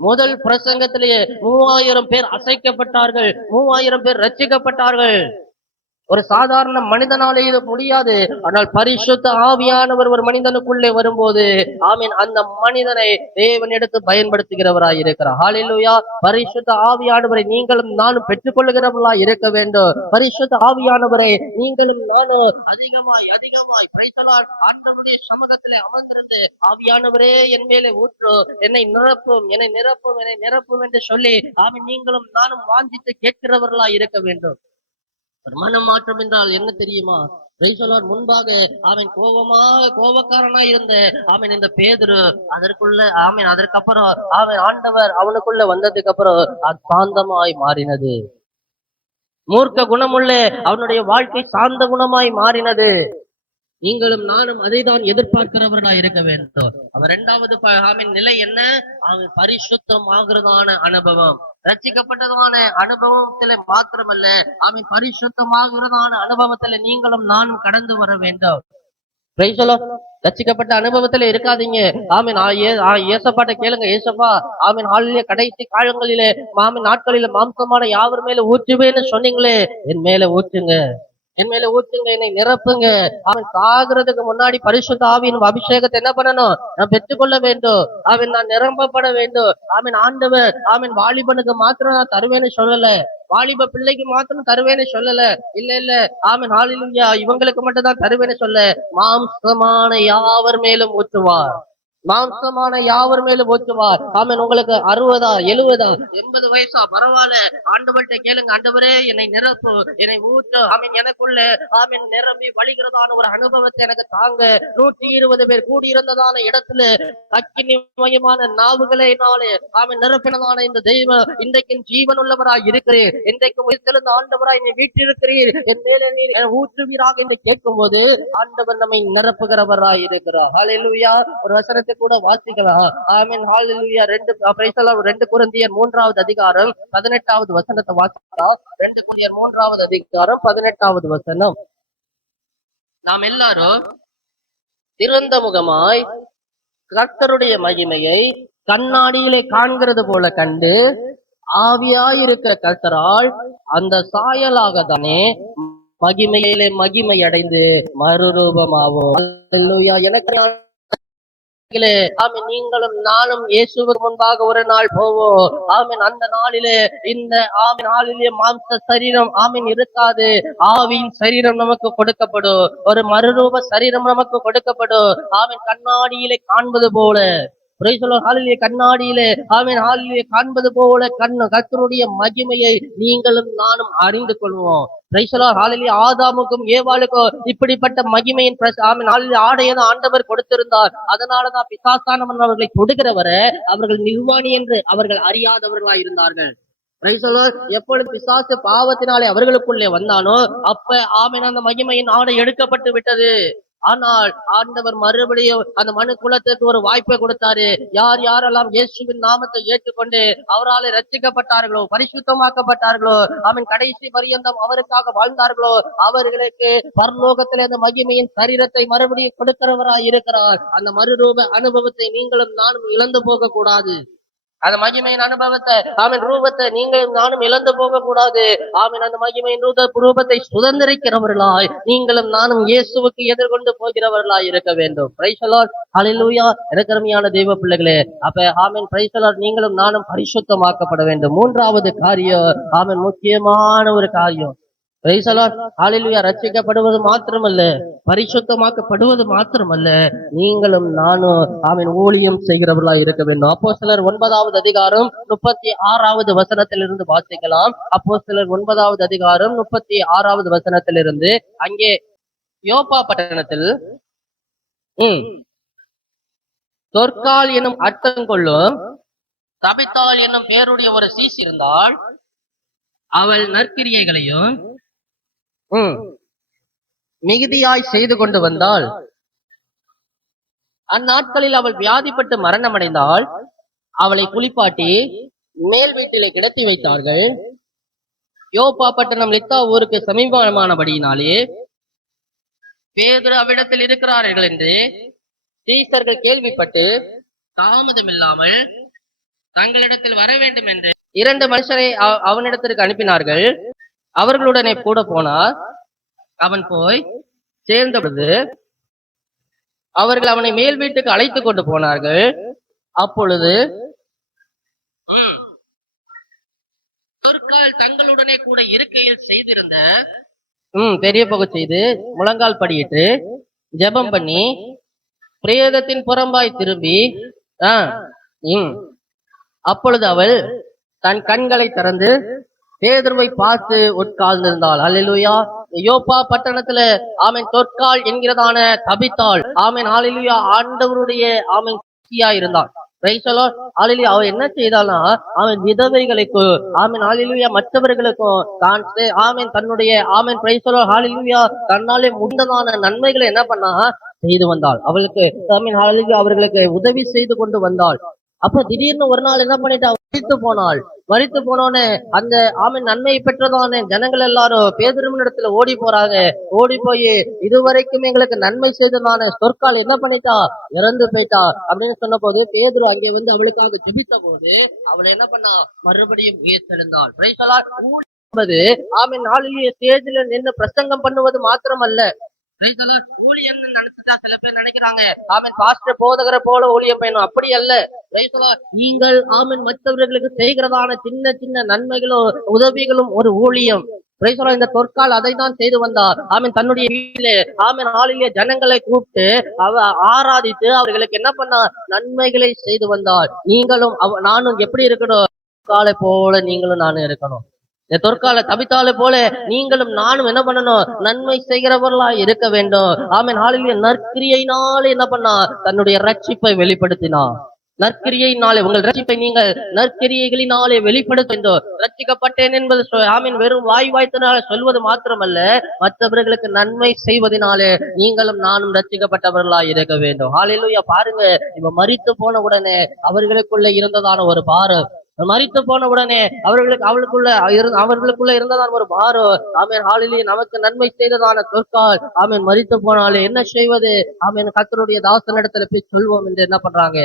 முதல் பிரசங்கத்திலேயே 3000 பேர் அசைக்கப்பட்டார்கள், 3000 பேர் ரட்சிக்கப்பட்டார்கள். ஒரு சாதாரண மனிதனாலே இது முடியாது. ஆனால் பரிசுத்த ஆவியானவர் ஒரு மனிதனுக்குள்ளே வரும்போது அந்த மனிதனை தேவன் எடுத்து பயன்படுத்துகிறவராய் இருக்கிறார். ஹல்லேலூயா. பரிசுத்த ஆவியானவரை நீங்களும் நானும் பெற்றுக்கொள்ளுகிறவர்களாய் இருக்க வேண்டும். பரிசுத்த ஆவியானவரை நீங்களும் நானும் அதிகமாய் ஆண்டவருடைய சமூகத்திலே அமர்ந்திருந்து ஆவியானவரே என் மேலே ஊற்று, என்னை நிரப்பும், என்னை நிரப்பும், என்னை நிரப்பும் என்று சொல்லி நீங்களும் நானும் வாஞ்சித்து கேட்கிறவர்களாய் இருக்க வேண்டும். மனமாற்றம் என்றால் என்ன தெரியுமா? முன்பாக கோபக்காரனா இருந்த இந்த பேதுரு அதற்கப்புறம் ஆண்டவர் அவனுக்குள்ள வந்ததுக்கு அப்புறம் அது சாந்தமாய் மாறினது. மூர்க்க குணமுள்ள அவனுடைய வாழ்க்கை சாந்த குணமாய் மாறினது. நீங்களும் நானும் அதை தான் எதிர்பார்க்கிறவர்களா இருக்க வேண்டும். அவன் 2வது நிலை என்ன? அவன் பரிசுத்தம் ஆகிறதான அனுபவம். ரட்சிக்கப்பட்டதான அனுபவத்துல மாத்திரமல்ல, அவன் பரிசுத்தமாகிறதான அனுபவத்துல நீங்களும் நானும் கடந்து வர வேண்டும். ரட்சிக்கப்பட்ட அனுபவத்துல இருக்காதீங்க. ஏசப்பாட்ட கேளுங்க, ஏசப்பா கடைசி காலங்களிலே நாட்களில மாம்சமான யாவர் மேல ஊற்றுவேன்னு சொன்னீங்களே, என் மேல ஊற்றுங்க, என் மேல ஊற்றுங்க, என்னை நிரப்புங்க. அவன் சாகிறதுக்கு முன்னாடி பரிசுத்த ஆவியின் அபிஷேகத்தை என்ன பண்ணணும்? நான் பெற்றுக்கொள்ள வேண்டும். நான் நிரம்பப்பட வேண்டும். ஆண்டவர் வாலிபனுக்கு மாத்திரம் நான் தருவேன்னு சொல்லல, வாலிப பிள்ளைக்கு மாத்திரம் தருவேன்னு சொல்லல. இல்ல ஹல்லேலூயா, இவங்களுக்கு மட்டும் தான் தருவேன்னு சொல்ல, மாம்சமான யாவர் மேலும் ஊற்றுவார். மாம்சமான யாவர் மேலும் ஊற்றுவார். உங்களுக்கு 60 70 80 வயசா பரவாயில்ல, ஆண்டவர்கிட்ட கேளுங்க, ஆண்டவரே என்னை நிரப்பு, என்னை ஊற்று, எனக்குள்ள நிரம்பி வழிகிறதான ஒரு அனுபவத்தை எனக்கு தாங்க. 120 பேர் கூடியிருந்ததான இடத்துல அக்கினிமயமான நாவுகளினாலே நிரப்பினதான இந்த தெய்வம் இன்றைக்கு ஜீவன் உள்ளவராய் இருக்கிறேன், இன்றைக்கு உயிர்த்தெழுந்த ஆண்டவராய் நீ வீற்றிருக்கிறீர், என் மேல நீர் ஊற்றுவீராக என்று கேட்கும் போது ஆண்டவர் நம்மை நிரப்புகிறவராய் இருக்கிறார். ஹல்லேலூயா. ஒரு வசனத்தை கூட வாசிக்கலாம். ஹல்லேலூயா. 2 கொரிந்தியர் 3வது அதிகாரம் 18வது வசனத்தை வாசிக்கலாம். 2 கொரிந்தியர் 3வது அதிகாரம் 18வது வசனம். நாம் எல்லாரும் திறந்த முகமாய் கர்த்தருடைய மகிமையை கண்ணாடியிலே காண்கிறது போல கண்டு ஆவியாயிருக்கிற கர்த்தரால் அந்த சாயலாக தானே மகிமையிலே மகிமை அடைந்து மறுரூபமாவோம். எனக்கு நீங்களும் நானும் இயேசுவுக்கு முன்பாக ஒரு நாள் போவோம். அந்த நாளிலே இந்த நாளிலே மாம்ச சரீரம் இருக்காது. ஆவியின் சரீரம் நமக்கு கொடுக்கப்படும். ஒரு மறுரூப சரீரம் நமக்கு கொடுக்கப்படும். கண்ணாடியிலே காண்பது போல, கண்ணாடியிலே காண்பது போல கர்த்தருடைய மகிமையை நீங்களும் நானும் அறிந்து கொள்வோம். ஆதாமுக்கும் ஏவாளுக்கும் இப்படிப்பட்ட மகிமையின் ஆடையை ஆண்டவர் கொடுத்திருந்தார். அதனாலதான் பிசாசானவன் அவர்களை தொடுகிறவரை அவர்கள் நிர்வாணி என்று அவர்கள் அறியாதவர்களாய் இருந்தார்கள். எப்பொழுது பிசாசு பாவத்தினாலே அவர்களுக்குள்ளே வந்தானோ அப்ப அந்த மகிமையின் ஆடை எடுக்கப்பட்டு விட்டது. ஆனால் ஆண்டவர் மறுபடியும் அந்த மனு குலத்துக்கு ஒரு வாய்ப்பை கொடுத்தாரு. யார் யாரெல்லாம் இயேசுவின் நாமத்தை ஏற்றுக்கொண்டு அவரால் ரட்சிக்கப்பட்டார்களோ, பரிசுத்தமாக்கப்பட்டார்களோ, அவன் கடைசி பரியந்தம் அவருக்காக வாழ்ந்தார்களோ, அவர்களுக்கு பரலோகத்திலே அந்த மகிமையின் சரீரத்தை மறுபடியும் கொடுக்கிறவராய் இருக்கிறார். அந்த மறுரூப அனுபவத்தை நீங்களும் நானும் இழந்து போக கூடாது. அந்த மகிமையின் அனுபவத்தை, ஆமீன், ரூபத்தை நீங்களும் நானும் இழந்து போக கூடாது. ஆமீன். அந்த மகிமையின் ரூபத்தை சுதந்திரிக்கிறவர்களாய் நீங்களும் நானும் இயேசுவுக்கு எதிர்கொண்டு போகிறவர்களாய் இருக்க வேண்டும். Praise the Lord. ஹல்லேலூயா. எனக்கருமையான தெய்வ பிள்ளைகளே, அப்ப ஆமீன், பிரைஸ் தி லார்ட், நீங்களும் நானும் பரிசுத்தமாக்கப்பட வேண்டும். மூன்றாவது காரியம், ஆமீன், முக்கியமான ஒரு காரியம். Price the Lord. ஹல்லேலூயா. ரட்சிக்கப்படுவது மாத்திரமல்ல, பரிசுத்தமாக்கப்படுவது மாத்திரமல்ல, நீங்களும் நானும் ஆமீன் ஊழியம் செய்கிறவர்களாய் இருக்க வேண்டும். அப்போஸ்தலர் 9வது அதிகாரம் 36வது வசனத்திலிருந்து வாசிக்கலாம். அப்போஸ்தலர் 9வது அதிகாரம் 36வது வசனத்திலிருந்து, அங்கே யோப்பா பட்டணத்தில் தொற்கால் என்னும் அர்த்தம் கொள்ளும் தபித்தாள் என்னும் பேருடைய ஒரு சீசி இருந்தால், அவள் நற்கிரியைகளையும் மிகுதியாய் செய்து கொண்டு வந்தாள். அந்நாட்களில் அவள் வியாதிப்பட்டு மரணமடைந்தாள். அவளை குளிப்பாட்டி மேல் வீட்டிலே கிடத்தி வைத்தார்கள். யோப்பா பட்டணம் லித்தா ஊருக்கு சமீபமானபடியினாலே பேதுரு அவ்விடத்தில் இருக்கிறார்கள் என்று சீசர்கள் கேள்விப்பட்டு தாமதமில்லாமல் தங்களிடத்தில் வர வேண்டும் என்று 2 மனுஷரை அவனிடத்திற்கு அனுப்பினார்கள். அவர்களுடனே கூட போனார். அவன் போய் சேர்ந்த பொழுது அவர்கள் அவனை மேல் வீட்டுக்கு அழைத்து கொண்டு போனார்கள். அப்பொழுது தங்களுடனே கூட இருக்கையில் செய்திருந்த பெரிய பகு செய்து முழங்கால் படியிட்டு ஜெபம் பண்ணி பிரேதத்தின் புறம்பாய் திரும்பி அப்பொழுது அவள் தன் கண்களை திறந்து பேதுருவை பார்த்து உட்கார்ந்திருந்தாள். அல்லேலூயா. யோப்பா பட்டணத்துல ஆமீன் தொற்கால் என்கிறதான தபித்தாள் ஆமீன் ஹல்லேலூயா ஆண்டவருடைய ஆமீன் இருந்தாள். Praise the Lord. ஹல்லேலூயா. அவ என்ன செய்தாள்னா, அவன் விதவைகளுக்கு ஆமீன் ஹல்லேலூயா மற்றவர்களுக்கும் தான் ஆமீன் தன்னுடைய ஆமீன் பிரைஸ் தி லார்ட் ஹல்லேலூயா தன்னாலே முடிந்ததான நன்மைகளை என்ன பண்ணா செய்து வந்தாள். அவளுக்கு ஆமீன் ஹல்லேலூயா அவர்களுக்கு உதவி செய்து கொண்டு வந்தாள். அப்ப திடீர்னு ஒரு நாள் என்ன பண்ணிட்டா, மரித்து போனாள். மரித்து போனோன்னு அந்த ஆமீன் நன்மையை பெற்றதான ஜனங்கள் எல்லாரும் பேதுருவின் இடத்துல ஓடி போறாங்க. ஓடி போய் இதுவரைக்கும் எங்களுக்கு நன்மை செய்ததான சொற்கால் என்ன பண்ணிட்டா, இறந்து போயிட்டா அப்படின்னு சொன்ன போது பேதுரு அங்கே வந்து அவளுக்காக ஜெபித்த போது அவளை என்ன பண்ணா, மறுபடியும் உயிர்த்தெழுந்தாள். Price the Lord. என்பது ஆமீன் ஹல்லேலூயா ஸ்டேஜ்ல நின்று பிரசங்கம் பண்ணுவது மாத்திரமல்ல. ஊழியம் நினைச்சுட்டா சில பேர் நினைக்கிறாங்க ஆமீன் பாஸ்டர் போதகரை போல ஊழியம் செய்யணும். அப்படி அல்ல. நீங்கள் ஆமீன் மற்றவர்களுக்கு செய்கிறதான சின்ன சின்ன நன்மைகளும் உதவிகளும் ஒரு ஊழியம். இந்த தொற்கால் அதை தான் செய்து வந்தார். ஆமீன் தன்னுடைய வீட்டிலே ஆமீன் ஹல்லேலூயா ஜனங்களை கூப்பிட்டு அவ ஆராதித்து அவர்களுக்கு என்ன பண்ணா, நன்மைகளை செய்து வந்தார். நீங்களும் நானும் எப்படி இருக்கணும், காலை போல நீங்களும் நானும் இருக்கணும். தொற்கால தபித்தாலே போல நீங்களும் நானும் என்ன பண்ணணும், நன்மை செய்கிறவர்களா இருக்க வேண்டும். ஆமீன் ஹல்லேலூயா. நற்கிரியையினாலே என்ன பண்ணா, தன்னுடைய ரட்சிப்பை வெளிப்படுத்தினா. நற்கிரியையினாலே உங்கள் ரட்சிப்பை நீங்கள் நற்கிரியைகளினாலே வெளிப்படுத்த வேண்டும். ரட்சிக்கப்பட்டேன் என்பது ஆமீன் வெறும் வாய்த்தினால சொல்வது மாத்திரமல்ல, மற்றவர்களுக்கு நன்மை செய்வதனாலே நீங்களும் நானும் ரட்சிக்கப்பட்டவர்களா இருக்க வேண்டும். ஹல்லேலூயா. பாருங்க, இப்ப மரித்து போன உடனே அவர்களுக்குள்ள இருந்ததான ஒரு பாரம், மரித்து போன உடனே அவர்களுக்குள்ள இருந்ததான ஒரு பாரம், ஆமீன் ஹல்லேலூயா நமக்கு நன்மை செய்ததான தொற்கால் ஆமீன் மரித்து போனாலே என்ன செய்வது, ஆமீன் கர்த்தருடைய தாசனிடத்துல போய் சொல்வோம் என்று என்ன பண்றாங்க,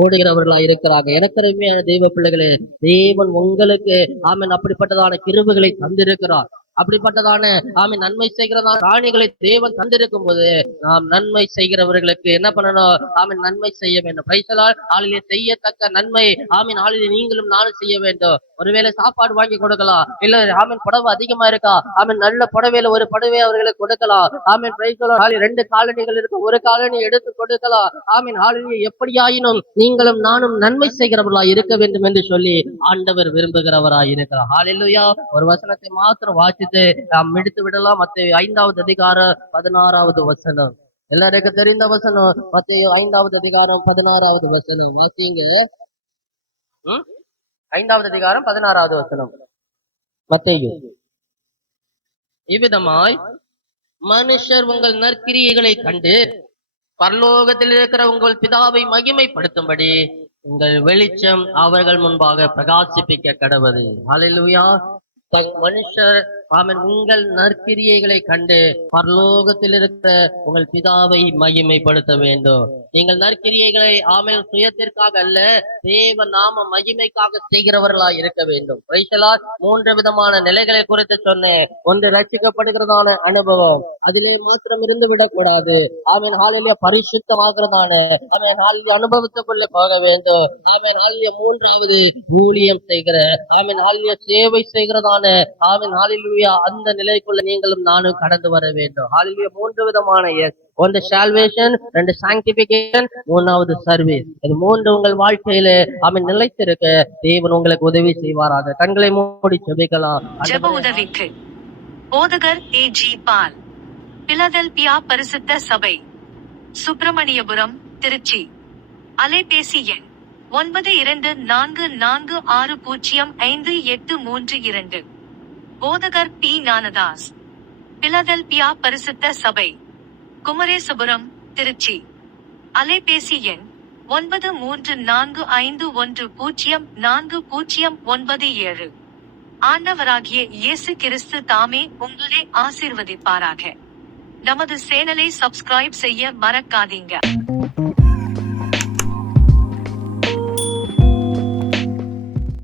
ஓடுகிறவர்களா இருக்கிறாங்க. எனக்கருமையான தெய்வ பிள்ளைகளே, தேவன் உங்களுக்கு ஆமீன் அப்படிப்பட்டதான கிருபைகளை தந்திருக்கிறார். அப்படிப்பட்டதான ஆமீன் நன்மை செய்கிறதான காணிகளை தேவன் தந்திருக்கும் போது நாம் நன்மை செய்கிறவர்களுக்கு என்ன பண்ணணும், ஆமீன் நன்மை செய்ய வேண்டும். Praise the Lord. ஹல்லேலூயா. செய்யத்தக்க நன்மை ஆமீன் ஹல்லேலூயா நீங்களும் நானும் செய்ய வேண்டும். ஒருவேளை சாப்பாடு வாங்கி கொடுக்கலாம், இல்ல ஆமீன் புடவை அதிகமா இருக்கா, ஆமீன் நல்ல புடவையில ஒரு புடவை அவர்களுக்கு கொடுக்கலாம். ஆமீன் பிரைஸ் தி லார்ட். 2 காலணிகள் இருக்கு, ஒரு காலணி எடுத்து கொடுக்கலாம். ஆமீன் ஹல்லேலூயா. எப்படியாயினும் நீங்களும் நானும் நன்மை செய்கிறவர்களா இருக்க வேண்டும் என்று சொல்லி ஆண்டவர் விரும்புகிறவராய் இருக்கிறார். ஹல்லேலூயா. ஒரு வசனத்தை மாத்திரம் வாசித்து நாம் எடுத்து விடலாம். மத்தேயு 5வது அதிகாரம் 16வது வசனம். எல்லாருக்கும் தெரிந்த வசனம். மத்தேயு 5வது அதிகாரம் 16வது வசனம் வாசிங்க. 5வது அதிகாரம் 16வது வசனம். மத்தேயு. இவ்விதமாய் மனுஷர் உங்கள் நற்கிரியைகளை கண்டு பரலோகத்தில் இருக்கிற உங்கள் பிதாவை மகிமைப்படுத்தும்படி உங்கள் வெளிச்சம் அவர்கள் முன்பாக பிரகாசிப்பிக்க கடவது. ஹல்லேலூயா. மனுஷர் ஆமென் உங்கள் நற்கிரியைகளை கண்டு பரலோகத்தில் இருக்கிற உங்கள் பிதாவை மகிமைப்படுத்த வேண்டும். நீங்கள் நற்கிரியைகளை ஆமென் சுயத்திற்காக அல்ல, தேவ நாம மகிமைக்காக செய்கிறவர்களாய் இருக்க வேண்டும். மூன்று விதமான நிலைகளை குறித்து சொன்னேன். ஒன்று ரட்சிக்கப்படுகிறதான அனுபவம், அதிலே மாத்திரம் இருந்து விடக்கூடாது. ஆமென் ஹல்லேலூயா. பரிசுத்தமாகிறதான ஆமென் ஹல்லேலூயா அனுபவத்துக்குள்ள போக வேண்டும். ஆமென் ஹல்லேலூயா. மூன்றாவது ஊழியம் செய்கிற ஆமென் ஹல்லேலூயா சேவை செய்கிறதான ஆமென் ஹல்லேலூயா அந்த நிலைக்குள்ள நீங்களும் நானும் கடந்து வர வேண்டும். ஹல்லேலூயா. மூன்று விதமான ஒன்று சால்வேஷன், ரெண்டு சாங்டிபிகேஷன், மூணாவது சர்வீஸ். இது மூன்று உங்கள் வாழ்க்கையில ஆமென் நிலைத்திருக்க தேவன் உங்களுக்கு உதவி செய்வாராக. கண்களை மூடி ஜெபிக்கலாம். ஜெப உதவிக்கு போதகர் A.G. பால், பிலதெல்பியா பரிசுத்த சபை, சுப்பிரமணியபுரம், திருச்சி. அலைபேசி எண் 9244605832. போதகர் P. ஞானதாஸ், பிலதெல்பியா பரிசுத்த சபை, குமரேசபுரம், திருச்சி. அலைபேசி எண் 9345104097. ஆண்டவராகிய இயேசு கிறிஸ்து தாமே உங்களை ஆசீர்வதிப்பாராக. நமது சேனலை சப்ஸ்கிரைப் செய்ய மறக்காதீங்க.